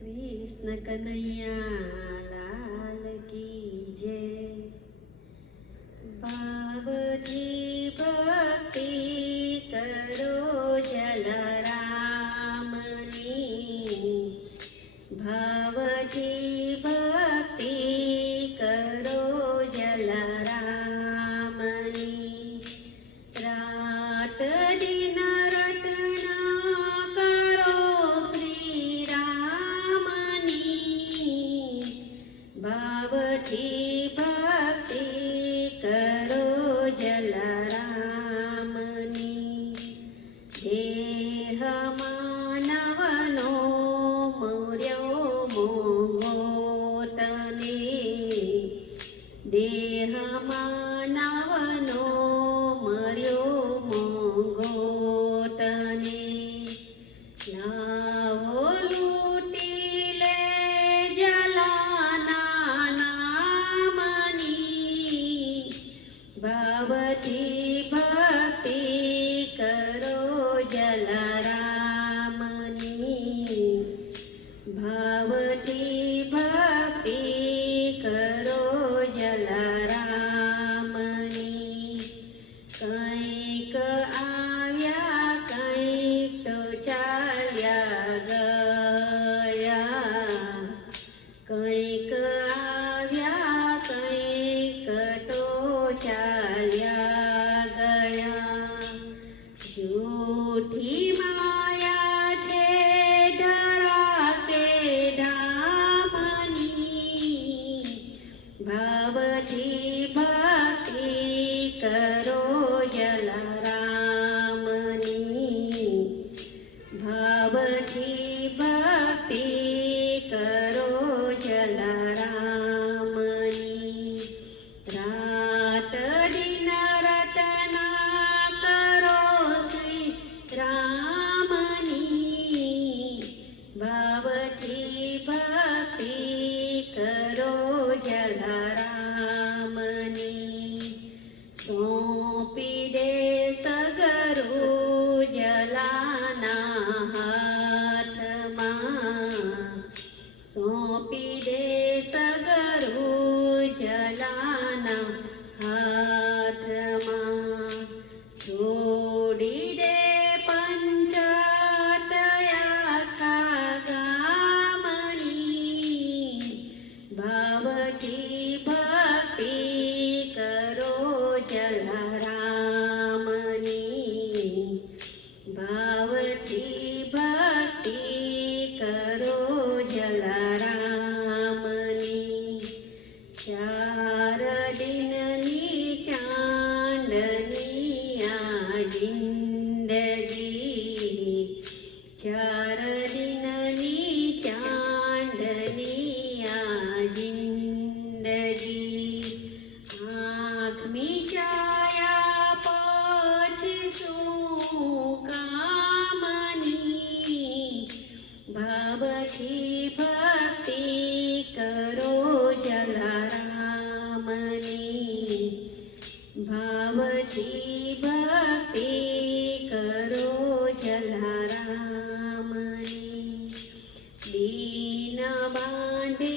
कृष्ण कन्हैया लाल की जय। बाबजी भक्ति करो जलारामनी, भावजी भक्ति करो जलारामनी। रात दिन रटना करो श्री रामनी, भावजी भक्ति करो जलारामनी। देह मानवनो मर्यो मोंघोतने, देह मानवनो मर्यो मोंघोतने। लावो लूटी ले जलाना नामनी, भावजी भक्ति करो जलारामनी, भावजी भक्ति करो जलारामनी। કંઈક આવ્યા કંઈક તો ચાલ્યા ગયા, કંઈક આવ્યા કંઈક તો ચાલ્યા ગયા। જૂઠી માયા છે ઢળા કે ઢામની, ભાવજી ભક્તિ करो जलारामनी, भावजी भक्ति करो जलारामनी। रात दिन रटना करो श्री रामनी, भावजी भक्ति करो जलारामनी। सोंपी दे सगरू जलाना हाथमां, सोंपी दे सगरू जलाना हाथमां। छोड़ी दे पंचातया गामनी, भावजी भक्ति करो जलारामनी, भावजी भक्ति करो जलारामनी। चार दिननी चांदनी आ जिंदगी, चार दिननी चांदनी आ जिंदगी। आँख मीचाया પછી શું કામની, ભાવજી ભક્તિ કરો જલારામની, ભાવજી ભક્તિ કરો જલારામની। દીન બાંધે